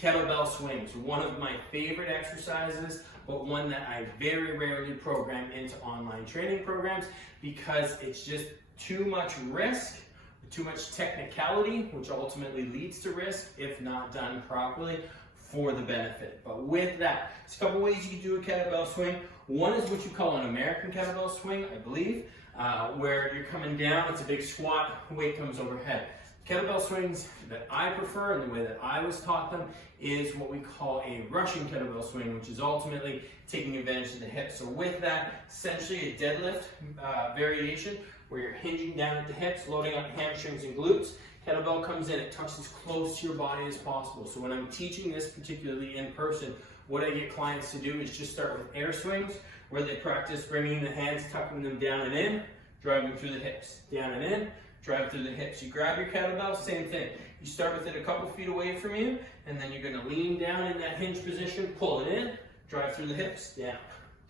Kettlebell swings, one of my favorite exercises, but one that I very rarely program into online training programs because it's just too much risk, too much technicality, which ultimately leads to risk if not done properly for the benefit. But with that, there's a couple ways you can do a kettlebell swing. One is what you call an American kettlebell swing, I believe, where you're coming down, it's a big squat, weight comes overhead. Kettlebell swings that I prefer and the way that I was taught them is what we call a Russian kettlebell swing, which is ultimately taking advantage of the hips. So with that, essentially a deadlift variation where you're hinging down at the hips, loading up hamstrings and glutes. Kettlebell comes in, it tucks as close to your body as possible. So when I'm teaching this particularly in person, what I get clients to do is just start with air swings where they practice bringing the hands, tucking them down and in, driving through the hips, down and in, drive through the hips. You grab your kettlebell, same thing. You start with it a couple feet away from you, and then you're gonna lean down in that hinge position, pull it in, drive through the hips, down,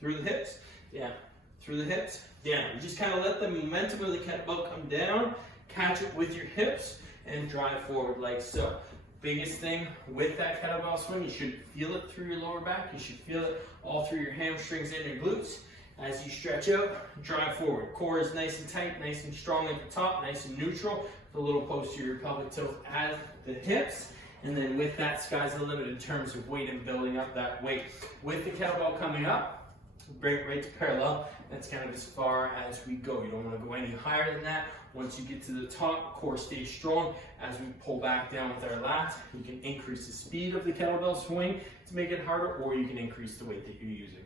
through the hips, down, through the hips, down. You just kind of let the momentum of the kettlebell come down, catch it with your hips, and drive forward like so. Biggest thing with that kettlebell swing, you should feel it through your lower back, you should feel it all through your hamstrings and your glutes. As you stretch out, drive forward. Core is nice and tight, nice and strong at the top, nice and neutral, with a little posterior pelvic tilt at the hips. And then with that, sky's the limit in terms of weight and building up that weight. With the kettlebell coming up, bring it right to parallel. That's kind of as far as we go. You don't want to go any higher than that. Once you get to the top, core stays strong. As we pull back down with our lats, you can increase the speed of the kettlebell swing to make it harder, or you can increase the weight that you're using.